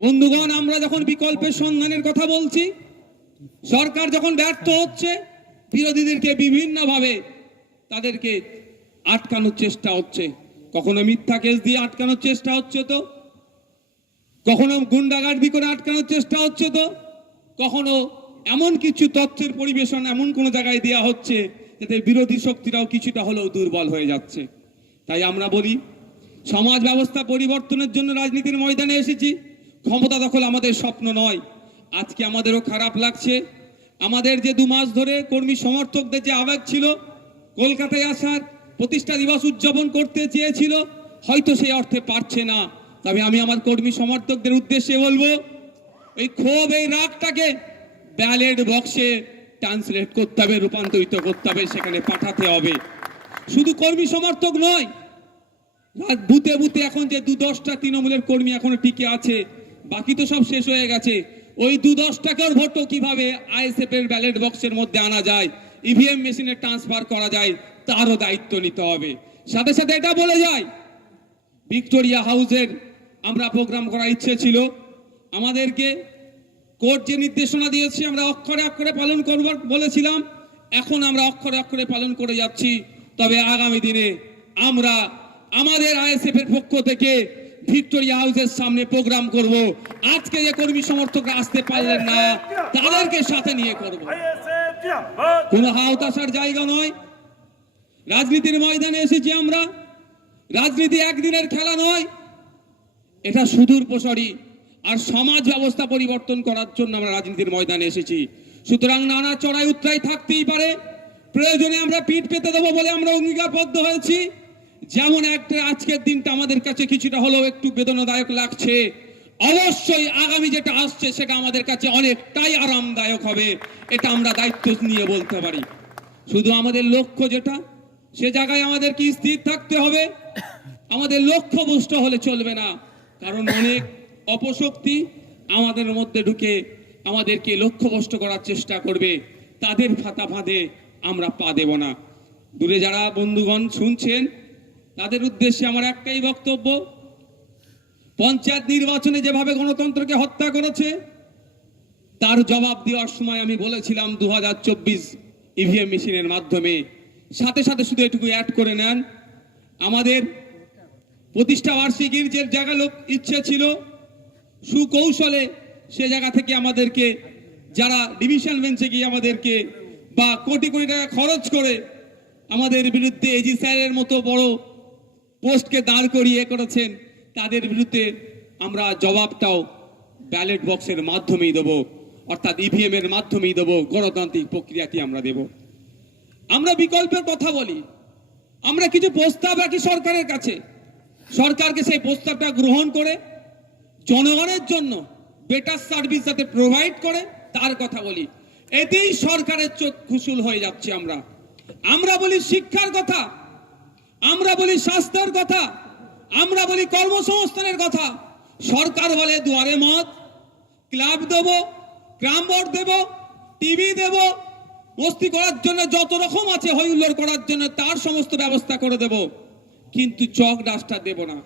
বন্ধুগণ, আমরা যখন বিকল্পের সন্ধানের কথা বলছি, সরকার যখন ব্যর্থ হচ্ছে, বিরোধীদেরকে বিভিন্নভাবে তাদেরকে আটকানোর চেষ্টা হচ্ছে। কখনো মিথ্যা কেস দিয়ে আটকানোর চেষ্টা হচ্ছে তো? কখনো গুন্ডাগার্দি করে আটকানোর চেষ্টা হচ্ছে তো? কখনো এমন কিছু তথ্যের পরিবেশন এমন কোন জায়গায় দেওয়া হচ্ছে যাতে বিরোধী শক্তিরাও কিছুটা হলেও দুর্বল হয়ে যাচ্ছে। তাই আমরা বলি, সমাজ ব্যবস্থা পরিবর্তনের জন্য রাজনীতির ময়দানে এসেছি। ক্ষমতা দখল আমাদের স্বপ্ন নয়। আজকে আমাদেরও খারাপ লাগছে। আমাদের যে দু মাস ধরে কর্মী সমর্থকদের যে আবেগ ছিল, কলকাতায় আসার প্রতিষ্ঠা দিবস উদযাপন করতে চেয়েছিল, হয়তো সেই অর্থে পারছে না। তবে আমি আমার কর্মী সমর্থকদের উদ্দেশ্যে বলব, এই ক্ষোভ, এই রাগটাকে ব্যালেট বক্সে ট্রান্সলেট করতে হবে, রূপান্তরিত করতে হবে, সেখানে পাঠাতে হবে। শুধু কর্মী সমর্থক নয় বুতে বুতে এখন যে দু দশটা তৃণমূলের কর্মী এখনও টিকে আছে বাকি তো সব শেষ হয়ে গেছে। ওই দু দশটাকেও ভোটও কীভাবে আইএসএফ এর ব্যালেট বক্সের মধ্যে আনা যায় ইভিএম মেশিনে ট্রান্সফার করা যায়, তারও দায়িত্ব নিতে হবে। সাথে সাথে এটা বলে যায়, ভিক্টোরিয়া হাউসের আমরা প্রোগ্রাম করার ইচ্ছে ছিল। আমাদেরকে কোর্ট যে নির্দেশনা দিয়েছে, আমরা অক্ষরে অক্ষরে পালন করবার বলেছিলাম। এখন আমরা অক্ষরে অক্ষরে পালন করে যাচ্ছি। তবে আগামী দিনে আমরা আমাদের আইএসএফ এর পক্ষ থেকে ভিক্টোরিয়া হাউসের সামনে প্রোগ্রাম করব। আজকে যে কর্মী সমর্থকরা আসতে পারলেন না, তাদেরকে সাথে নিয়ে করব। কোনো হাওতাসার জায়গা নয়। রাজনীতির ময়দানে এসেছি আমরা। রাজনীতি একদিনের খেলা নয়। এটা সুদূর প্রসারী আর সমাজ ব্যবস্থা পরিবর্তন করার জন্য আমরা রাজনীতির ময়দানে এসেছি। সুতরাং নানা চড়াই উত্তরাই থাকতেই পারে। প্রয়োজনে আমরা পিঠ পেতে দেবো বলে আমরা অঙ্গীকারবদ্ধ হয়েছি। যেমন একটা আজকের দিনটা আমাদের কাছে কিছুটা হলেও একটু বেদনাদায়ক লাগছে, অবশ্যই আগামী যেটা আসছে সেটা আমাদের কাছে অনেকটাই আরামদায়ক হবে, এটা আমরা দায়িত্ব নিয়ে বলতে পারি। শুধু আমাদের লক্ষ্য যেটা, সে জায়গায় আমাদের কি স্থির থাকতে হবে? আমাদের লক্ষ্য ভ্রষ্ট হলে চলবে না, কারণ অনেক অপশক্তি আমাদের মধ্যে ঢুকে আমাদেরকে লক্ষ্য লক্ষ্যভ্রষ্ট করার চেষ্টা করবে, তাদের ফাঁদে আমরা পা দেব না। দূরে যারা বন্ধুগণ শুনছেন তাদের উদ্দেশ্যে আমার একটাই বক্তব্য, পঞ্চায়েত নির্বাচনে যেভাবে গণতন্ত্রকে হত্যা করেছে, তার জবাব দেওয়ার সময় আমি বলেছিলাম দু হাজার চব্বিশ ইভিএম মেশিনের মাধ্যমে। সাথে সাথে শুধু এটুকু অ্যাড করে নেন, আমাদের প্রতিষ্ঠা বার্ষিকীর যে জায়গা লোক ইচ্ছে ছিল, সুকৌশলে সে জায়গা থেকে আমাদেরকে, যারা ডিভিশন বেঞ্চে গিয়ে আমাদেরকে বা কোটি কোটি টাকা খরচ করে আমাদের বিরুদ্ধে এজি স্যারের মতো বড় পোস্টকে দাঁড় করিয়ে করেছেন, তাদের বিরুদ্ধে আমরা জবাবটাও ব্যালট বক্সের মাধ্যমেই দেবো, অর্থাৎ ইভিএম এর মাধ্যমেই দেবো, গণতান্ত্রিক প্রক্রিয়াটি আমরা দেব। আমরা বিকল্পের কথা বলি। আমরা কিছু প্রস্তাব রাখি সরকারের কাছে। সরকারকে সেই প্রস্তাবটা গ্রহণ করে, জনগণের জন্য বেটার সার্ভিস যাতে প্রোভাইড করে, তার কথা বলি। এতেই সরকারের চোখ খুশুল হয়ে যাচ্ছে আমরা। আমরা বলি শিক্ষার কথা। আমরা বলি স্বাস্থ্যের কথা, আমরা বলি কর্মসংস্থানের কথা। সরকার বলে দুয়ারে মত ক্লাব দেব, গ্রাম বোর্ড দেব, টিভি দেব, মস্তি করার জন্য যত রকম আছে হই হুল্লোড় করার জন্য তার সমস্ত ব্যবস্থা করে দেব। কিন্তু চক ডাস্টার দেব না।